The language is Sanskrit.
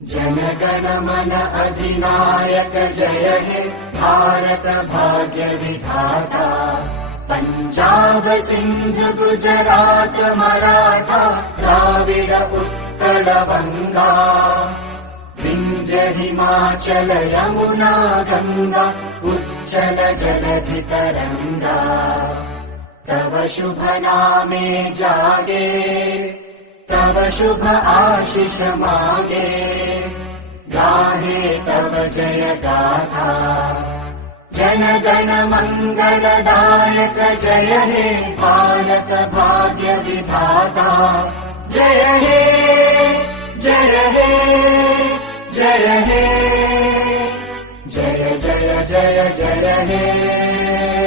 जनगण मन अधिनायक जय हे भारत भाग्य विधाता। पंजाब सिंध गुजरात मराठा द्राविड उत्कल बंगा। विंध्य हिमाचल यमुना गंगा उच्चल जलधि तरंगा। तव शुभ नामे जागे तव शुभ आशीष मागे। गाहे तव जय गाथा जनगण मंगलदायक जय हे भारत भाग्य विधाता। जय हे जय हे जय हे जय जय जय जय हे।